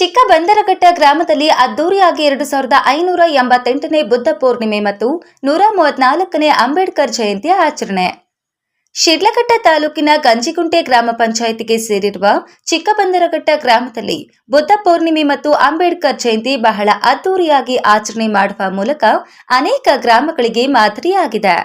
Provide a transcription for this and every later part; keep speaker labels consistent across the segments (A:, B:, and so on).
A: ಚಿಕ್ಕ ಬಂದರಘಟ್ಟ ಗ್ರಾಮದಲ್ಲಿ ಅದ್ದೂರಿಯಾಗಿ ಎರಡು ಸಾವಿರದ ಐನೂರ ಎಂಬತ್ತೆಂಟನೇ ಬುದ್ಧ ಪೂರ್ಣಿಮೆ ಮತ್ತು ನೂರ ಮೂವತ್ನಾಲ್ಕನೇ ಅಂಬೇಡ್ಕರ್ ಜಯಂತಿ ಆಚರಣೆ. ಶಿಡ್ಲಘಟ್ಟ ತಾಲೂಕಿನ ಗಂಜಿಗುಂಟೆ ಗ್ರಾಮ ಪಂಚಾಯಿತಿಗೆ ಸೇರಿರುವ ಚಿಕ್ಕಬಂದರಘಟ್ಟ ಗ್ರಾಮದಲ್ಲಿ ಬುದ್ಧ ಪೂರ್ಣಿಮೆ ಮತ್ತು ಅಂಬೇಡ್ಕರ್ ಜಯಂತಿ ಬಹಳ ಅದ್ದೂರಿಯಾಗಿ ಆಚರಣೆ ಮಾಡುವ ಮೂಲಕ ಅನೇಕ ಗ್ರಾಮಗಳಿಗೆ ಮಾದರಿಯಾಗಿದೆ.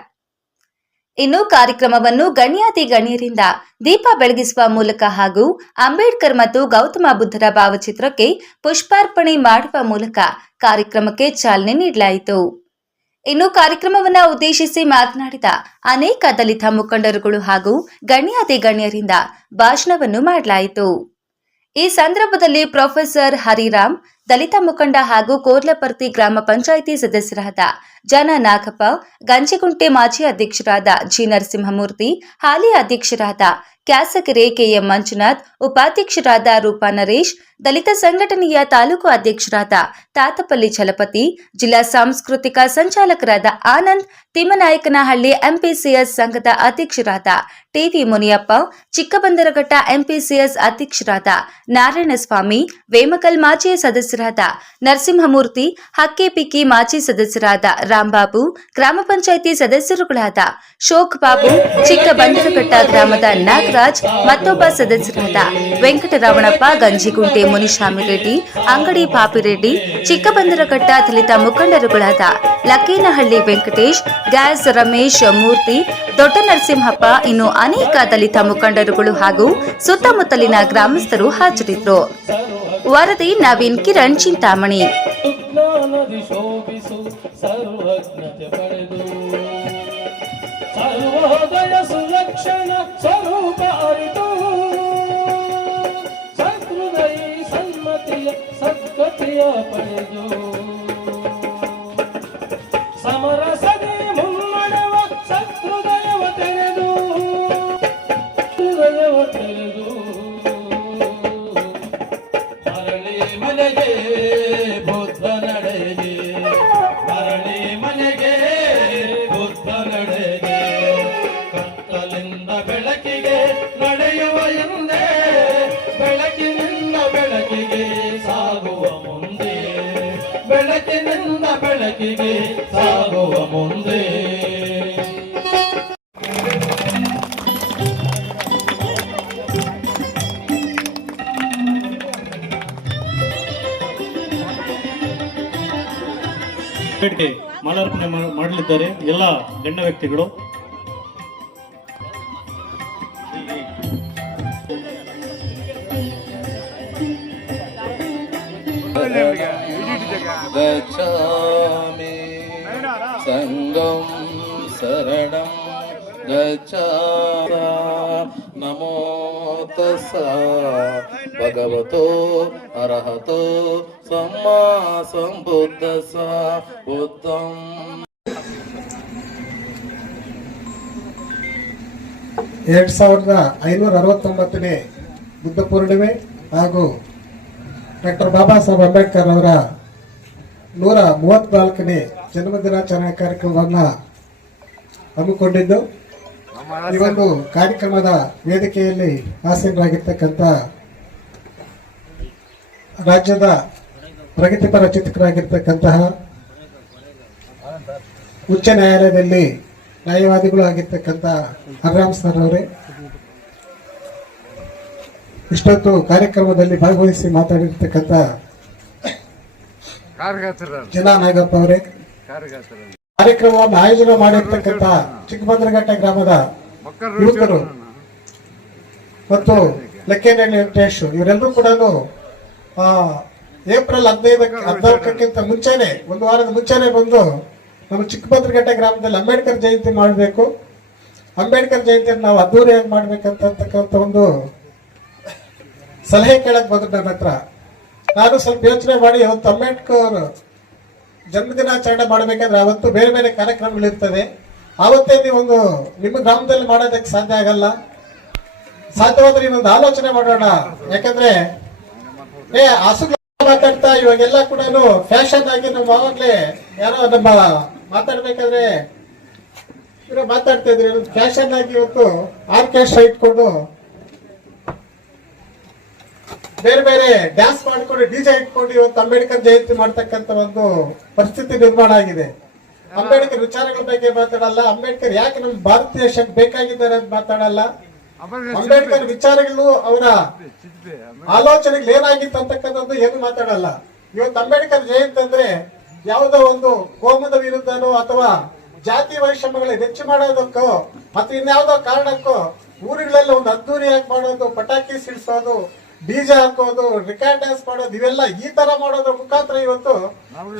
A: ಇನ್ನು ಕಾರ್ಯಕ್ರಮವನ್ನು ಗಣ್ಯಾತಿ ಗಣ್ಯರಿಂದ ದೀಪ ಬೆಳಗಿಸುವ ಮೂಲಕ ಹಾಗೂ ಅಂಬೇಡ್ಕರ್ ಮತ್ತು ಗೌತಮ ಬುದ್ಧರ ಭಾವಚಿತ್ರಕ್ಕೆ ಪುಷ್ಪಾರ್ಪಣೆ ಮಾಡುವ ಮೂಲಕ ಕಾರ್ಯಕ್ರಮಕ್ಕೆ ಚಾಲನೆ ನೀಡಲಾಯಿತು. ಇನ್ನು ಕಾರ್ಯಕ್ರಮವನ್ನು ಉದ್ದೇಶಿಸಿ ಮಾತನಾಡಿದ ಅನೇಕ ದಲಿತ ಮುಖಂಡರುಗಳು ಹಾಗೂ ಗಣ್ಯಾತಿ ಗಣ್ಯರಿಂದ ಭಾಷಣವನ್ನು ಮಾಡಲಾಯಿತು. ಈ ಸಂದರ್ಭದಲ್ಲಿ ಪ್ರೊಫೆಸರ್ ಹರಿರಾಮ್, ದಲಿತ ಮುಖಂಡ ಹಾಗೂ ಕೋರ್ಲಪರ್ತಿ ಗ್ರಾಮ ಪಂಚಾಯಿತಿ ಸದಸ್ಯರಾದ ಜನ ನಾಗಪ್ಪ, ಗಂಜಿಗುಂಟೆ ಮಾಜಿ ಅಧ್ಯಕ್ಷರಾದ ಜಿ. ನರಸಿಂಹಮೂರ್ತಿ, ಹಾಲಿ ಅಧ್ಯಕ್ಷರಾದ ಕ್ಯಾಸಕೆರೆ ಕೆಎಂ ಮಂಜುನಾಥ್, ಉಪಾಧ್ಯಕ್ಷರಾದ ರೂಪಾ ನರೇಶ್, ದಲಿತ ಸಂಘಟನೆಯ ತಾಲೂಕು ಅಧ್ಯಕ್ಷರಾದ ತಾತಪಲ್ಲಿ ಚಲಪತಿ, ಜಿಲ್ಲಾ ಸಾಂಸ್ಕೃತಿಕ ಸಂಚಾಲಕರಾದ ಆನಂದ್, ತಿಮ್ಮನಾಯಕನಹಳ್ಳಿ ಎಂಪಿಸಿಎಸ್ ಸಂಘದ ಅಧ್ಯಕ್ಷರಾದ ಟಿವಿ ಮುನಿಯಪ್ಪ, ಚಿಕ್ಕಬಂದರಘಟ್ಟ ಎಂಪಿಸಿಎಸ್ ಅಧ್ಯಕ್ಷರಾದ ನಾರಾಯಣಸ್ವಾಮಿ, ವೇಮಕಲ್ ಮಾಜಿ ಸದಸ್ಯರಾದ ನರಸಿಂಹಮೂರ್ತಿ, ಹಕ್ಕೆಪಿಕ್ಕಿ ಮಾಜಿ ಸದಸ್ಯರಾದ ರಾಂಬಾಬು ಗ್ರಾಮ ಪಂಚಾಯಿತಿ ಸದಸ್ಯರುಗಳಾದ ಶೋಕ್ ಬಾಬು ಚಿಕ್ಕಬಂದರಘಟ್ಟ ಗ್ರಾಮದ ನಾಗರಾಜ್, ಮತ್ತೊಬ್ಬ ಸದಸ್ಯರಾದ ವೆಂಕಟರಮಣಪ್ಪ, ಗಂಜಿಗುಂಟೆ ಮುನಿಶಾಮಿ ರೆಡ್ಡಿ, ಅಂಗಡಿ ಪಾಪಿರೆಡ್ಡಿ ಚಿಕ್ಕಬಂದರಘಟ್ಟ ದಲಿತ ಮುಖಂಡರುಗಳಾದ ಲಕ್ಕೇನಹಳ್ಳಿ ವೆಂಕಟೇಶ್ ಗ್ಯಾಸ್ ರಮೇಶ್ ಮೂರ್ತಿ, ದೊಡ್ಡ ನರಸಿಂಹಪ್ಪ, ಇನ್ನು ಅನೇಕ ದಲಿತ ಮುಖಂಡರುಗಳು ಹಾಗೂ ಸುತ್ತಮುತ್ತಲಿನ ಗ್ರಾಮಸ್ಥರು ಹಾಜರಿದ್ದರು. ವರದಿ ನವೀನ್ ಕಿರಣ್ ಚಿಂತಾಮಣಿ.
B: ಜ್ಞಾನದಿ ಶೋಭಿಸು, ಸರ್ವಜ್ಞತೆ ಪಡೆದು. ಸರ್ವೋದಯ ಸುಲಕ್ಷಣ ಸ್ವರೂಪ ಅರಿತು. ಸಹೃದಯಿ ಸನ್ಮತಿಯ ಸದ್ಗತಿಯ ಪಡೆದು. ಸಮರಸದೆ ಮುನ್ನಡೆವ ಸಹೃದಯವ ತೆರೆದು ಬೆಳಕಿನಿಂದ ಬೆಳಕಿಗೆ ಸಾಗುವ ಮುಂದೆ.
C: ಮಲಾರ್ಪಣೆ ಮಾಡಲಿದ್ದಾರೆ ಎಲ್ಲ ಗಣ್ಯ ವ್ಯಕ್ತಿಗಳು.
D: गच्छामि सङ्गं शरणं गच्छामि नमो तस्स भगवतो अरहतो सम्मा सम्बुद्धस्स बुद्धम्
E: ಎರಡು ಸಾವಿರದ ಐನೂರ ಅರವತ್ತೊಂಬತ್ತನೇ ಬುದ್ಧ ಪೂರ್ಣಿಮೆ ಹಾಗೂ ಡಾಕ್ಟರ್ ಬಾಬಾ ಸಾಹೇಬ್ ಅಂಬೇಡ್ಕರ್ ಅವರ ನೂರ ಮೂವತ್ನಾಲ್ಕನೇ ಜನ್ಮದಿನಾಚರಣೆ ಕಾರ್ಯಕ್ರಮವನ್ನು ಹಮ್ಮಿಕೊಂಡಿದ್ದು ಈ ಒಂದು ಕಾರ್ಯಕ್ರಮದ ವೇದಿಕೆಯಲ್ಲಿ ಆಸೀನರಾಗಿರ್ತಕ್ಕಂಥ ರಾಜ್ಯದ ಪ್ರಗತಿಪರ ಚಿಂತಕರಾಗಿರ್ತಕ್ಕಂತಹ ಉಚ್ಚ ನ್ಯಾಯಾಲಯದಲ್ಲಿ ನ್ಯಾಯವಾದಿಗಳು ಆಗಿರ್ತಕ್ಕಂಥ ಹರ್ರಾಮ್ ಸರ್ ಅವರೇ, ಇಷ್ಟೊತ್ತು ಕಾರ್ಯಕ್ರಮದಲ್ಲಿ ಭಾಗವಹಿಸಿ ಮಾತಾಡಿರ್ತಕ್ಕಂಥ ಜನ ನಾಗಪ್ಪ ಅವರೇ. ಕಾರ್ಯಕ್ರಮವನ್ನು ಆಯೋಜನೆ ಮಾಡಿರ್ತಕ್ಕಂಥ ಚಿಕ್ಕಬಂದ್ರಘಟ್ಟ ಗ್ರಾಮದ ಯುವಕರು ಮತ್ತು ಲೆಕ್ಕೇನಹಳ್ಳಿ ವೆಂಕಟೇಶ್ ಇವರೆಲ್ಲರೂ ಕೂಡ ಏಪ್ರಿಲ್ ಹದಿನೈದಕ್ಕೆ ಹದಿನಾಲ್ಕಕ್ಕಿಂತ ಮುಂಚೆನೆ ಒಂದು ವಾರದ ಮುಂಚೆನೆ ಬಂದು ನಮ್ಮ ಚಿಕ್ಕಬಂದ್ರಘಟ್ಟ ಗ್ರಾಮದಲ್ಲಿ ಅಂಬೇಡ್ಕರ್ ಜಯಂತಿ ಮಾಡಬೇಕು. ಅಂಬೇಡ್ಕರ್ ಜಯಂತಿಯನ್ನು ನಾವು ಅದ್ದೂರಿಯಾಗಿ ಮಾಡ್ಬೇಕಂತಕ್ಕಂಥ ಒಂದು ಸಲಹೆ ಕೇಳಕ್ಕೆ ಬಂದ್ರು ನನ್ನ ಹತ್ರ. ನಾನು ಸ್ವಲ್ಪ ಯೋಚನೆ ಮಾಡಿ ಅವತ್ತು ಅಂಬೇಡ್ಕರ್ ಜನ್ಮದಿನಾಚರಣೆ ಮಾಡಬೇಕಂದ್ರೆ ಅವತ್ತು ಬೇರೆ ಬೇರೆ ಕಾರ್ಯಕ್ರಮಗಳಿರ್ತದೆ. ಆವತ್ತೇ ನೀವೊಂದು ನಿಮ್ಮ ಗ್ರಾಮದಲ್ಲಿ ಮಾಡೋದಕ್ಕೆ ಸಾಧ್ಯ ಆಗಲ್ಲ. ಸಾಧ್ಯವಾದ್ರೆ ಇನ್ನೊಂದು ಆಲೋಚನೆ ಮಾಡೋಣ. ಯಾಕಂದ್ರೆ, ಏ ಹಸುಗಳ ಮಾತಾಡ್ತಾ ಇವಾಗೆಲ್ಲ ಕೂಡ ಫ್ಯಾಷನ್ ಆಗಿ ನಮ್ಮ ಆವಾಗ್ಲೇ ಯಾರೋ ನಮ್ಮ ಮಾತಾಡ್ಬೇಕಾದ್ರೆ ಇವ್ರು ಮಾತಾಡ್ತಾ ಇದ್ರಿ. ಫ್ಯಾಷನ್ ಆಗಿ ಇವತ್ತು ಆರ್ಕೆಸ್ಟ್ರಾ ಇಟ್ಕೊಂಡು ಬೇರೆ ಬೇರೆ ಡ್ಯಾನ್ಸ್ ಮಾಡಿಕೊಂಡು ಡಿಜೆ ಇಟ್ಕೊಂಡು ಇವತ್ತು ಅಂಬೇಡ್ಕರ್ ಜಯಂತಿ ಮಾಡ್ತಕ್ಕಂತ ಒಂದು ಪರಿಸ್ಥಿತಿ ನಿರ್ಮಾಣ ಆಗಿದೆ. ಅಂಬೇಡ್ಕರ್ ವಿಚಾರಗಳ ಬಗ್ಗೆ ಮಾತಾಡಲ್ಲ ಅಂಬೇಡ್ಕರ್ ಯಾಕೆ ನಮ್ಮ ಭಾರತ ದೇಶಕ್ಕೆ ಬೇಕಾಗಿದ್ದಾರೆ ಅಂತ ಮಾತಾಡಲ್ಲ? ಅಂಬೇಡ್ಕರ್ ವಿಚಾರಗಳು ಅವರ ಆಲೋಚನೆಗಳು ಏನಾಗಿತ್ತು ಅಂತಕ್ಕಂಥದ್ದು ಏನು ಮಾತಾಡಲ್ಲ. ಇವತ್ತು ಅಂಬೇಡ್ಕರ್ ಜಯಂತಿ ಅಂದ್ರೆ ಯಾವುದೋ ಒಂದು ಕೋಮದ ವಿರುದ್ಧನೋ ಅಥವಾ ಜಾತಿ ವೈಷಮ್ಯಗಳ ಹೆಚ್ಚು ಮಾಡೋದಕ್ಕೋ ಮತ್ತೆ ಇನ್ಯಾವುದೋ ಕಾರಣಕ್ಕೋ ಊರುಗಳಲ್ಲಿ ಒಂದು ಅದ್ದೂರಿಯಾಗಿ ಮಾಡೋದು ಪಟಾಕಿ ಸಿಡಿಸೋದು ಡಿಜೆ ಹಾಕೋದು ರಿಕಾರ್ಡ್ ಡ್ಯಾನ್ಸ್ ಮಾಡೋದು ಇವೆಲ್ಲ ಈ ತರ ಮಾಡೋದ್ರ ಮುಖಾಂತರ ಇವತ್ತು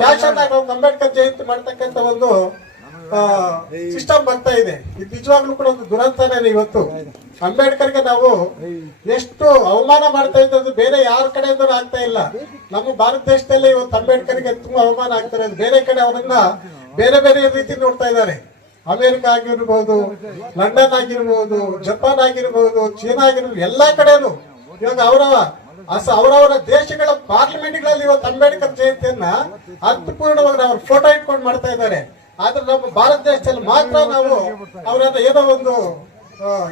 E: ಫ್ಯಾಷನ್ ಆಗಿ ಒಂದು ಅಂಬೇಡ್ಕರ್ ಜಯಂತಿ ಮಾಡ್ತಕ್ಕಂತ ಒಂದು ಸಿಸ್ಟಮ್ ಬರ್ತಾ ಇದೆ. ಇದು ನಿಜವಾಗ್ಲೂ ಕೂಡ ಒಂದು ದುರಂತನೇ ಇವತ್ತು. ಅಂಬೇಡ್ಕರ್ಗೆ ನಾವು ಎಷ್ಟು ಅವಮಾನ ಮಾಡ್ತಾ ಇದ್ದು ಬೇರೆ ಯಾರ ಕಡೆಯಿಂದ ಆಗ್ತಾ ಇಲ್ಲ. ನಮ್ಮ ಭಾರತ ದೇಶದಲ್ಲಿ ಇವತ್ತು ಅಂಬೇಡ್ಕರ್ಗೆ ತುಂಬಾ ಅವಮಾನ ಆಗ್ತಾ ಇರೋದು. ಬೇರೆ ಕಡೆ ಅವರನ್ನ ಬೇರೆ ಬೇರೆ ರೀತಿ ನೋಡ್ತಾ ಇದ್ದಾರೆ. ಅಮೆರಿಕ ಆಗಿರ್ಬೋದು ಲಂಡನ್ ಆಗಿರ್ಬೋದು ಜಪಾನ್ ಆಗಿರ್ಬೋದು ಚೀನಾ ಆಗಿರ್ಬೋದು ಎಲ್ಲಾ ಕಡೆನೂ ಇವಾಗ ಅವರ ಅಸ ಅವರವರ ದೇಶಗಳ ಪಾರ್ಲಿಮೆಂಟ್ಗಳಲ್ಲಿ ಇವತ್ತು ಅಂಬೇಡ್ಕರ್ ಜಯಂತಿಯನ್ನ ಅರ್ಥಪೂರ್ಣವಾಗಿ ಅವ್ರ ಫೋಟೋ ಇಟ್ಕೊಂಡು ಮಾಡ್ತಾ ಇದ್ದಾರೆ. ಆದ್ರೆ ನಮ್ಮ ಭಾರತ ದೇಶದಲ್ಲಿ ಮಾತ್ರ ನಾವು ಅವರನ್ನ ಏನೋ ಒಂದು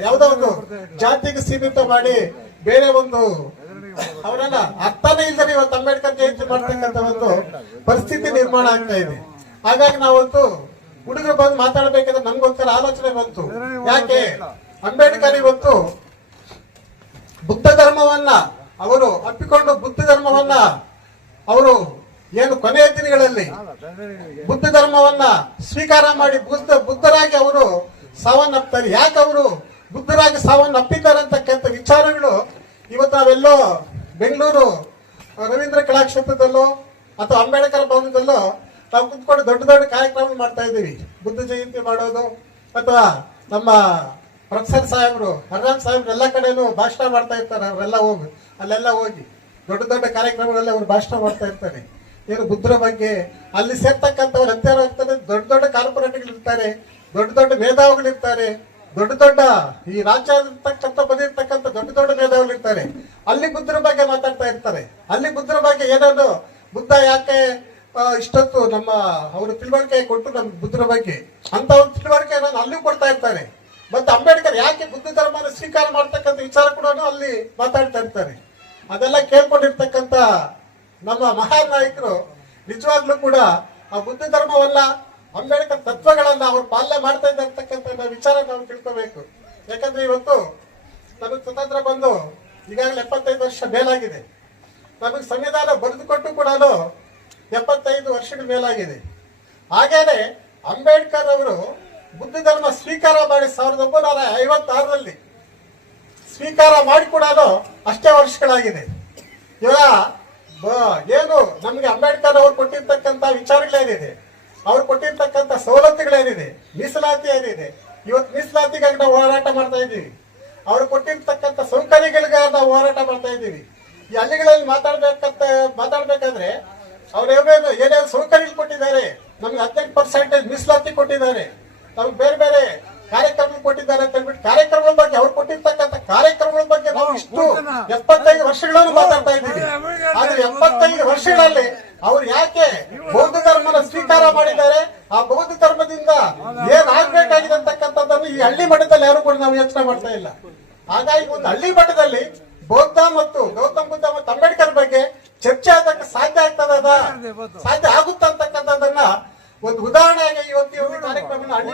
E: ಯಾವುದೋ ಒಂದು ಜಾತಿಗೆ ಸೀಮಿತ ಮಾಡಿ ಬೇರೆ ಒಂದು ಅವರನ್ನ ಅರ್ಥನೇ ಇಲ್ಲದೆ ಇವತ್ತು ಅಂಬೇಡ್ಕರ್ ಜಯಂತಿ ಮಾಡ್ತಕ್ಕಂಥ ಒಂದು ಪರಿಸ್ಥಿತಿ ನಿರ್ಮಾಣ ಆಗ್ತಾ ಇದೆ. ಹಾಗಾಗಿ ನಾವಂತೂ ಹುಡುಗರು ಬಂದು ಮಾತಾಡ್ಬೇಕಂದ್ರೆ ನಮ್ಗೊಂಥರ ಆಲೋಚನೆ ಬಂತು. ಯಾಕೆ? ಅಂಬೇಡ್ಕರ್ ಇವತ್ತು ಬುದ್ಧ ಧರ್ಮವನ್ನ ಅವರು ಅಪ್ಪಿಕೊಂಡು ಬುದ್ಧ ಧರ್ಮವನ್ನ ಅವರು ಏನು ಕೊನೆಯ ದಿನಗಳಲ್ಲಿ ಬುದ್ಧ ಧರ್ಮವನ್ನ ಸ್ವೀಕಾರ ಮಾಡಿ ಬುದ್ಧ ಬುದ್ಧರಾಗಿ ಅವರು ಸಾವನ್ನಪ್ತಾರೆ. ಯಾಕೆ ಅವರು ಬುದ್ಧರಾಗಿ ಸಾವನ್ನಪ್ಪಿದ್ದಾರೆ ಅಂತಕ್ಕಂಥ ವಿಚಾರಗಳು ಇವತ್ತು ನಾವೆಲ್ಲೋ ಬೆಂಗಳೂರು, ರವೀಂದ್ರ ಕಲಾಕ್ಷೇತ್ರದಲ್ಲೋ ಅಥವಾ ಅಂಬೇಡ್ಕರ್ ಭವನದಲ್ಲೋ ನಾವು ಕುತ್ಕೊಂಡು ದೊಡ್ಡ ದೊಡ್ಡ ಕಾರ್ಯಕ್ರಮ ಮಾಡ್ತಾ ಇದ್ದೀವಿ. ಬುದ್ಧ ಜಯಂತಿ ಮಾಡೋದು ಅಥವಾ ನಮ್ಮ ಪ್ರೊಫೆಸರ್ ಸಾಹೇಬ್ರು ಹರ್ರಾಮ್ ಸಾಹೇಬ್ರು ಎಲ್ಲ ಕಡೆನೂ ಭಾಷಣ ಮಾಡ್ತಾ ಇರ್ತಾರೆ, ಅವರೆಲ್ಲ ಹೋಗಿ, ಅಲ್ಲೆಲ್ಲ ಹೋಗಿ, ದೊಡ್ಡ ದೊಡ್ಡ ಕಾರ್ಯಕ್ರಮಗಳಲ್ಲಿ ಅವರು ಭಾಷಣ ಮಾಡ್ತಾ ಇರ್ತಾರೆ. ಏನು ಬುದ್ಧರ ಬಗ್ಗೆ, ಅಲ್ಲಿ ಸೇರ್ತಕ್ಕಂಥವ್ರು ಹತ್ತಾರು ಹೋಗ್ತಾರೆ, ದೊಡ್ಡ ದೊಡ್ಡ ಕಾರ್ಪೊರೇಟ್ಗಳು ಇರ್ತಾರೆ, ದೊಡ್ಡ ದೊಡ್ಡ ಮೇಧಾವಿಗಳು ಇರ್ತಾರೆ, ದೊಡ್ಡ ದೊಡ್ಡ ಈ ರಾಜ್ಯ ಇರ್ತಕ್ಕಂಥ ಬಂದಿರ್ತಕ್ಕಂಥ ದೊಡ್ಡ ದೊಡ್ಡ ಮೇಧಾವಿಗಳು ಇರ್ತಾರೆ. ಅಲ್ಲಿ ಬುದ್ಧರ ಬಗ್ಗೆ ಮಾತಾಡ್ತಾ ಇರ್ತಾರೆ. ಅಲ್ಲಿ ಬುದ್ಧರ ಬಗ್ಗೆ ಏನಾದ್ರು, ಬುದ್ಧ ಯಾಕೆ ಇಷ್ಟೊತ್ತು ನಮ್ಮ ಅವರು ತಿಳುವಳಿಕೆ ಕೊಟ್ಟು ನಮ್ಮ ಬುದ್ಧರ ಬಗ್ಗೆ ಅಂತ ಒಂದು ತಿಳುವಳಿಕೆ ಅಲ್ಲಿ ಕೊಡ್ತಾ ಇರ್ತಾರೆ. ಮತ್ತೆ ಅಂಬೇಡ್ಕರ್ ಯಾಕೆ ಬುದ್ಧ ಧರ್ಮನ ಸ್ವೀಕಾರ ಮಾಡ್ತಕ್ಕಂಥ ವಿಚಾರ ಕೂಡ ಅಲ್ಲಿ ಮಾತಾಡ್ತಾ ಇರ್ತಾರೆ. ಅದೆಲ್ಲ ಕೇಳ್ಕೊಂಡಿರ್ತಕ್ಕಂಥ ನಮ್ಮ ಮಹಾನ್ ನಾಯಕರು ನಿಜವಾಗ್ಲೂ ಕೂಡ ಆ ಬುದ್ಧ ಧರ್ಮವಲ್ಲ ಅಂಬೇಡ್ಕರ್ ತತ್ವಗಳನ್ನ ಅವ್ರು ಪಾಲನೆ ಮಾಡ್ತಾ ಇದ್ದಾರೆ ವಿಚಾರ ನಾವು ತಿಳ್ಕೋಬೇಕು. ಯಾಕಂದ್ರೆ ಇವತ್ತು ನಮಗೆ ಸ್ವತಂತ್ರ ಬಂದು ಈಗಾಗಲೇ ಎಪ್ಪತ್ತೈದು ವರ್ಷ ಮೇಲಾಗಿದೆ. ನಮಗೆ ಸಂವಿಧಾನ ಬರೆದುಕೊಟ್ಟು ಕೂಡ ಎಪ್ಪತ್ತೈದು ವರ್ಷದ ಮೇಲಾಗಿದೆ. ಹಾಗೇನೆ ಅಂಬೇಡ್ಕರ್ ಅವರು ಬುದ್ಧ ಧರ್ಮ ಸ್ವೀಕಾರ ಮಾಡಿ ಸಾವಿರದ ಒಂಬೈನೂರ ಐವತ್ತಾರರಲ್ಲಿ ಸ್ವೀಕಾರ ಮಾಡಿ ಕೂಡ ಅಷ್ಟೇ ವರ್ಷಗಳಾಗಿದೆ. ಇವಾಗ ಏನು ನಮಗೆ ಅಂಬೇಡ್ಕರ್ ಅವ್ರು ಕೊಟ್ಟಿರ್ತಕ್ಕಂಥ ವಿಚಾರಗಳೇನಿದೆ? ಅವ್ರು ಕೊಟ್ಟಿರ್ತಕ್ಕಂಥ ಸವಲತ್ತುಗಳೇನಿದೆ? ಮೀಸಲಾತಿ ಏನಿದೆ? ಇವತ್ತು ಮೀಸಲಾತಿಗಾಗಿ ನಾವು ಹೋರಾಟ ಮಾಡ್ತಾ ಇದ್ದೀವಿ. ಅವ್ರು ಕೊಟ್ಟಿರ್ತಕ್ಕಂಥ ಸೌಕರ್ಯಗಳಿಗಾಗಿ ನಾವು ಹೋರಾಟ ಮಾಡ್ತಾ ಇದ್ದೀವಿ. ಈ ಹಳ್ಳಿಗಳಲ್ಲಿ ಮಾತಾಡ್ಬೇಕಂತ, ಮಾತಾಡ್ಬೇಕಾದ್ರೆ ಅವ್ರು ಏನೇನು ಏನೇನು ಸೌಕರ್ಯಗಳು ಕೊಟ್ಟಿದ್ದಾರೆ? ನಮ್ಗೆ ಹದಿನೆಂಟು ಪರ್ಸೆಂಟೇಜ್ ಮೀಸಲಾತಿ ಕೊಟ್ಟಿದ್ದಾರೆ. ನಮ್ಗೆ ಬೇರೆ ಬೇರೆ ಕಾರ್ಯಕ್ರಮ ಕೊಟ್ಟಿದ್ದಾರೆ ಅಂತ ಹೇಳ್ಬಿಟ್ಟು ಕಾರ್ಯಕ್ರಮಗಳ ಬಗ್ಗೆ ಅವ್ರು ಕೊಟ್ಟಿರ್ತಕ್ಕಂಥ ಕಾರ್ಯಕ್ರಮಗಳ ಬಗ್ಗೆ ನಾವು ಇಷ್ಟು ಎಪ್ಪತ್ತೈದು ವರ್ಷಗಳನ್ನು ಮಾತಾಡ್ತಾ ಇದ್ದೀವಿ. ಆದ್ರೆ ಎಪ್ಪತ್ತೈದು ವರ್ಷಗಳಲ್ಲಿ ಅವ್ರು ಯಾಕೆ ಬೌದ್ಧ ಧರ್ಮನ ಸ್ವೀಕಾರ ಮಾಡಿದ್ದಾರೆ? ಆ ಬೌದ್ಧ ಧರ್ಮದಿಂದ ಏನಾಗ್ಬೇಕಾಗಿದೆ ಅಂತಕ್ಕಂಥದ್ದನ್ನು ಈ ಹಳ್ಳಿ ಮಟ್ಟದಲ್ಲಿ ಯಾರು ಕೂಡ ನಾವು ಯೋಚನೆ ಮಾಡ್ತಾ ಇಲ್ಲ. ಹಾಗಾಗಿ ಒಂದು ಹಳ್ಳಿ ಮಟ್ಟದಲ್ಲಿ ಬೌದ್ಧ ಮತ್ತು ಗೌತಮ್ ಬುದ್ಧ ಮತ್ತು ಅಂಬೇಡ್ಕರ್ ಬಗ್ಗೆ ಚರ್ಚೆ ಆಗಕ್ಕೆ ಸಾಧ್ಯ ಆಗ್ತದ? ಸಾಧ್ಯ ಆಗುತ್ತ ಅಂತಕ್ಕಂಥದ್ದನ್ನ ಒಂದು ಉದಾಹರಣೆಯಾಗಿ ಇವತ್ತು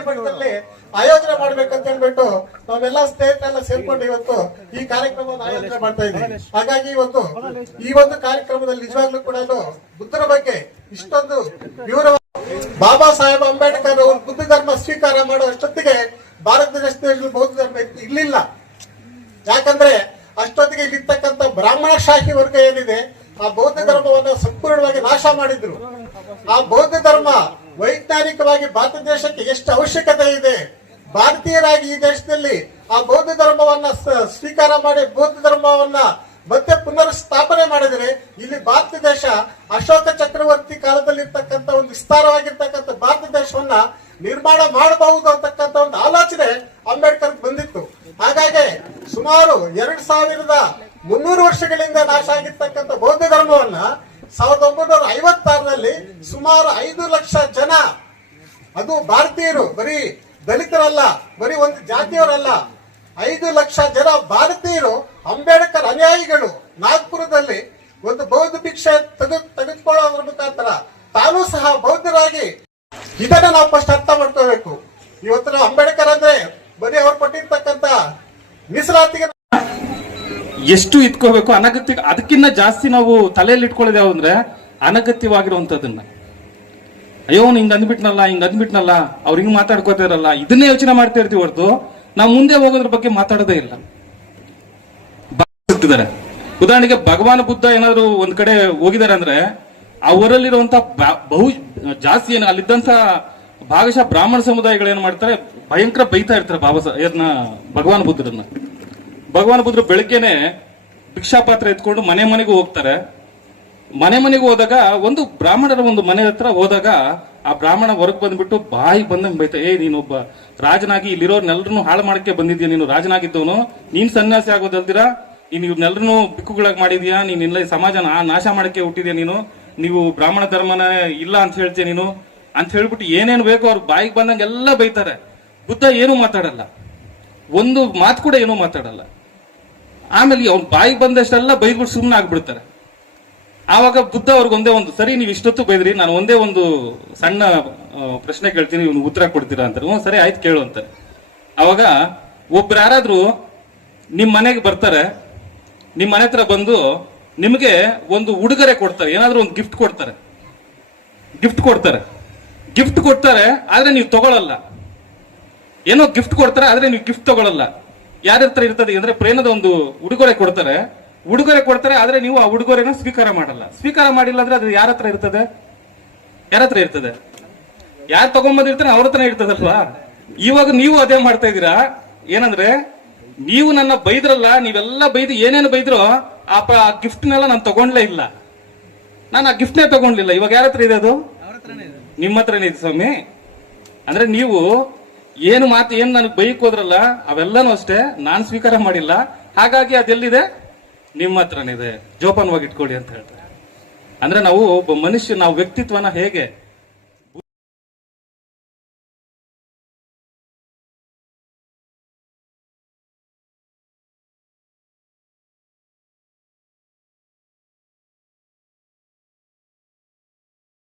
E: ಮಟ್ಟದಲ್ಲಿ ಆಯೋಜನೆ ಮಾಡ್ಬೇಕಂತ ಹೇಳ್ಬಿಟ್ಟು ನಾವೆಲ್ಲ ಸ್ನೇಹಿತರೆಲ್ಲ ಸೇರ್ಕೊಂಡು ಇವತ್ತು ಈ ಕಾರ್ಯಕ್ರಮವನ್ನು ಆಯೋಜನೆ ಮಾಡ್ತಾ ಇದ್ದೀವಿ. ಹಾಗಾಗಿ ಇವತ್ತು ಈ ಒಂದು ಕಾರ್ಯಕ್ರಮದಲ್ಲಿ ನಿಜವಾಗ್ಲೂ ಕೂಡ ಬುದ್ಧರ ಬಗ್ಗೆ ಇಷ್ಟೊಂದು ವಿವರ ಬಾಬಾ ಸಾಹೇಬ್ ಅಂಬೇಡ್ಕರ್ ಅವರು ಬುದ್ಧ ಧರ್ಮ ಸ್ವೀಕಾರ ಮಾಡೋ ಅಷ್ಟೊತ್ತಿಗೆ ಭಾರತ ದೇಶದಲ್ಲಿ ಬೌದ್ಧ ಧರ್ಮ ಇರ್ಲಿಲ್ಲ ಯಾಕಂದ್ರೆ ಅಷ್ಟೊತ್ತಿಗೆ ಇಲ್ಲಿರ್ತಕ್ಕಂಥ ಬ್ರಾಹ್ಮಣ ಶಾಹಿ ವರ್ಗ ಏನಿದೆ, ಆ ಬೌದ್ಧ ಧರ್ಮವನ್ನು ಸಂಪೂರ್ಣವಾಗಿ ನಾಶ ಮಾಡಿದ್ರು. ಆ ಬೌದ್ಧ ಧರ್ಮ ವೈಜ್ಞಾನಿಕವಾಗಿ ಭಾರತ ದೇಶಕ್ಕೆ ಎಷ್ಟು ಅವಶ್ಯಕತೆ ಇದೆ? ಭಾರತೀಯರಾಗಿ ಈ ದೇಶದಲ್ಲಿ ಆ ಬೌದ್ಧ ಧರ್ಮವನ್ನ ಸ್ವೀಕಾರ ಮಾಡಿ ಬೌದ್ಧ ಧರ್ಮವನ್ನ ಮತ್ತೆ ಪುನರ್ ಸ್ಥಾಪನೆ ಮಾಡಿದರೆ ಇಲ್ಲಿ ಭಾರತ ದೇಶ ಅಶೋಕ ಚಕ್ರವರ್ತಿ ಕಾಲದಲ್ಲಿ ಇರ್ತಕ್ಕಂಥ ಒಂದು ವಿಸ್ತಾರವಾಗಿರ್ತಕ್ಕಂಥ ಭಾರತ ದೇಶವನ್ನ ನಿರ್ಮಾಣ ಮಾಡಬಹುದು ಅಂತಕ್ಕಂಥ ಒಂದು ಆಲೋಚನೆ ಅಂಬೇಡ್ಕರ್ ಬಂದಿತ್ತು. ಹಾಗಾಗಿ ಸುಮಾರು ಎರಡ್ ಸಾವಿರದ ಮುನ್ನೂರು ವರ್ಷಗಳಿಂದ ನಾಶ ಆಗಿರ್ತಕ್ಕಂಥ ಬೌದ್ಧ ಧರ್ಮವನ್ನ ಭಾರತದಲ್ಲಿ ಸುಮಾರು ಐದು ಲಕ್ಷ ಜನ. ಅದು ಭಾರತೀಯರು, ಬರೀ ದಲಿತರಲ್ಲ, ಬರೀ ಒಂದು ಜಾತಿಯವರಲ್ಲ. ಐದು ಲಕ್ಷ ಜನ ಭಾರತೀಯರು, ಅಂಬೇಡ್ಕರ್ ಅನುಯಾಯಿಗಳು ನಾಗ್ಪುರದಲ್ಲಿ ಒಂದು ಬೌದ್ಧ ಭಿಕ್ಷೆ ತೆಗೆದು ತೆಗೆದುಕೊಳ್ಳೋದ್ರ ಮುಖಾಂತರ ತಾನೂ ಸಹ ಬೌದ್ಧರಾಗಿ. ಇದನ್ನ ನಾವು ಫಸ್ಟ್ ಅರ್ಥ ಮಾಡ್ಕೋಬೇಕು. ಇವತ್ತು ನಾವು ಅಂಬೇಡ್ಕರ್ ಅಂದ್ರೆ ಬರೀ ಅವ್ರು ಕೊಟ್ಟಿರ್ತಕ್ಕಂತ ಮೀಸಲಾತಿಗೆ
F: ಎಷ್ಟು ಇಟ್ಕೋಬೇಕು ಅನಗತ್ಯ ಅದಕ್ಕಿಂತ ಜಾಸ್ತಿ ನಾವು ತಲೆಯಲ್ಲಿ ಇಟ್ಕೊಳ್ಳೋದು ಯಾವಂದ್ರೆ ಅಂದ್ರೆ ಅನಗತ್ಯವಾಗಿರುವಂತದನ್ನ ಅಯ್ಯೋ ಹಿಂಗೆ ಅಂದ್ಬಿಟ್ನಲ್ಲ ಹಿಂಗೆ ಅಂದ್ಬಿಟ್ನಲ್ಲ, ಅವ್ರು ಹಿಂಗ್ ಮಾತಾಡ್ಕೋತಾರಲ್ಲ ಇದನ್ನೇ ಯೋಚನೆ ಮಾಡ್ತಾ ಇರ್ತೀವಿ ಹೊರತು, ನಾವು ಮುಂದೆ ಹೋಗೋದ್ರ ಬಗ್ಗೆ ಮಾತಾಡೋದೇ ಇಲ್ಲ. ಉದಾಹರಣೆಗೆ ಭಗವಾನ್ ಬುದ್ಧ ಏನಾದ್ರು ಒಂದ್ ಕಡೆ ಹೋಗಿದ್ದಾರೆ ಅಂದ್ರೆ, ಆ ಬಹು, ಜಾಸ್ತಿ ಏನು ಅಲ್ಲಿದ್ದಂತ ಭಾಗಶಃ ಬ್ರಾಹ್ಮಣ ಸಮುದಾಯಗಳು ಏನ್ ಮಾಡ್ತಾರೆ, ಭಯಂಕರ ಬೈತಾ ಇರ್ತಾರೆ ಬಾಬಾ ಇದನ್ನ ಭಗವಾನ್ ಬುದ್ಧರನ್ನ. ಭಗವಾನ್ ಬುದ್ಧರು ಬೆಳಗ್ಗೆನೆ ಭಿಕ್ಷಾ ಪಾತ್ರ ಎತ್ಕೊಂಡು ಮನೆ ಮನೆಗೂ ಹೋಗ್ತಾರೆ. ಮನೆ ಮನೆಗೆ ಹೋದಾಗ ಒಂದು ಬ್ರಾಹ್ಮಣರ ಒಂದು ಮನೆ ಹತ್ರ ಹೋದಾಗ ಆ ಬ್ರಾಹ್ಮಣ ಹೊರಗೆ ಬಂದ್ಬಿಟ್ಟು ಬಾಯಿ ಬಂದಂಗೆ ಬೈತ, ಏ ನೀನೊಬ್ಬ ರಾಜನಾಗಿ ಇಲ್ಲಿರೋರ್ನೆಲ್ಲರನ್ನು ಹಾಳು ಮಾಡಕ್ಕೆ ಬಂದಿದ್ಯಾ? ನೀನು ರಾಜನಾಗಿದ್ದವನು? ನೀನ್ ಸನ್ಯಾಸಿ ಆಗೋದಲ್ದಿರಾ ನೀನು ಇವ್ರನ್ನೆಲ್ಲರನ್ನು ಬಿಕ್ಕುಗಳಾಗಿ ಮಾಡಿದ್ಯಾ? ನೀನ್ ಇಲ್ಲ ಸಮಾಜನ ನಾಶ ಮಾಡಕ್ಕೆ ಹುಟ್ಟಿದ್ಯಾ ನೀನು? ನೀವು ಬ್ರಾಹ್ಮಣ ಧರ್ಮನ ಇಲ್ಲ ಅಂತ ಹೇಳ್ತೀಯ ನೀನು? ಅಂತ ಹೇಳ್ಬಿಟ್ಟು ಏನೇನು ಬೇಕೋ ಅವ್ರು ಬಾಯಿಗೆ ಬಂದಂಗೆ ಎಲ್ಲ ಬೈತಾರೆ. ಬುದ್ಧ ಏನು ಮಾತಾಡಲ್ಲ. ಒಂದು ಮಾತು ಕೂಡ ಏನೂ ಮಾತಾಡಲ್ಲ. ಆಮೇಲೆ ಅವ್ನ ಬಾಯಿಗೆ ಬಂದಷ್ಟೆಲ್ಲ ಬೈದ್ಬಿಟ್ಟು ಸುಮ್ಮನೆ ಆಗ್ಬಿಡ್ತಾರೆ ಆವಾಗ ಬುದ್ಧ ಅವ್ರಿಗೆ ಒಂದೇ ಒಂದು, ಸರಿ, ನೀವು ಇಷ್ಟೊತ್ತು ಬೈದ್ರಿ, ನಾನು ಒಂದೇ ಒಂದು ಸಣ್ಣ ಪ್ರಶ್ನೆ ಕೇಳ್ತೀನಿ ಇವನು ಉತ್ತರ ಕೊಡ್ತೀರಾ? ಅಂತಾರೆ. ಹ್ಞೂ, ಸರಿ, ಆಯ್ತು, ಕೇಳು, ಅಂತಾರೆ. ಅವಾಗ ಒಬ್ರು ಯಾರಾದರೂ ನಿಮ್ಮ ಮನೆಗೆ ಬರ್ತಾರೆ ನಿಮ್ಮ ಮನೆ ಹತ್ರ ಬಂದು ನಿಮಗೆ ಒಂದು ಉಡುಗೊರೆ ಕೊಡ್ತಾರೆ, ಏನಾದರೂ ಒಂದು ಗಿಫ್ಟ್ ಕೊಡ್ತಾರೆ. ಗಿಫ್ಟ್ ಕೊಡ್ತಾರೆ. ಗಿಫ್ಟ್ ಕೊಡ್ತಾರೆ, ಆದರೆ ನೀವು ತಗೊಳ್ಳಲ್ಲ ಏನೋ ಗಿಫ್ಟ್ ಕೊಡ್ತಾರೆ, ಆದರೆ ನೀವು ಗಿಫ್ಟ್ ತಗೊಳ್ಳಲ್ಲ ಯಾರ ಹತ್ರ ಇರ್ತದೆ, ಅಂದ್ರೆ ಪ್ರೇಮದ ಒಂದು ಉಡುಗೊರೆ ಕೊಡ್ತಾರೆ. ಉಡುಗೊರೆ ಕೊಡ್ತಾರೆ, ಆದ್ರೆ ನೀವು ಆ ಉಡುಗೊರೆನ ಸ್ವೀಕಾರ ಮಾಡಲ್ಲ. ಸ್ವೀಕಾರ ಮಾಡಿಲ್ಲ ಅಂದ್ರೆ ಅದು ಯಾರ ಹತ್ರ ಇರ್ತದೆ? ಯಾರ ಹತ್ರ ಇರ್ತದೆ? ಯಾರು ತಗೊಂಬಂದಿರ್ತಾರೆ ಅವ್ರ ಹತ್ರ ಇರ್ತದಲ್ವಾ? ಇವಾಗ ನೀವು ಅದೇ ಮಾಡ್ತಾ ಇದೀರಾ ಏನಂದ್ರೆ, ನೀವು ನನ್ನ ಬೈದ್ರಲ್ಲ, ನೀವೆಲ್ಲ ಬೈದು ಏನೇನು ಬೈದ್ರೋ ಆ ಗಿಫ್ಟ್ನೆಲ್ಲ ನಾನು ತಗೊಂಡ್ಲೇ ಇಲ್ಲ. ನಾನು ಆ ಗಿಫ್ಟ್ನೇ ತಗೊಂಡ್ಲಿಲ್ಲ. ಇವಾಗ ಯಾರ ಹತ್ರ ಇದೆ ಅದು? ನಿಮ್ಮ ಹತ್ರನೇ ಇದೆ ಸ್ವಾಮಿ. ಅಂದ್ರೆ ನೀವು ಏನು ಮಾತು ಏನು ನನಗೆ ಬೈಕ್ ಹೋದ್ರಲ್ಲ, ಅವೆಲ್ಲನೂ ಅಷ್ಟೇ, ನಾನು ಸ್ವೀಕಾರ ಮಾಡಿಲ್ಲ. ಹಾಗಾಗಿ ಅದೆಲ್ಲಿದೆ? ನಿಮ್ಮ ಹತ್ರನಿದೆ ಜೋಪಾನವಾಗಿ ಇಟ್ಕೊಳ್ಳಿ ಅಂತ ಹೇಳ್ತಾರೆ. ಅಂದ್ರೆ ನಾವು ಒಬ್ಬ ಮನುಷ್ಯ ನಾವು ವ್ಯಕ್ತಿತ್ವನ ಹೇಗೆ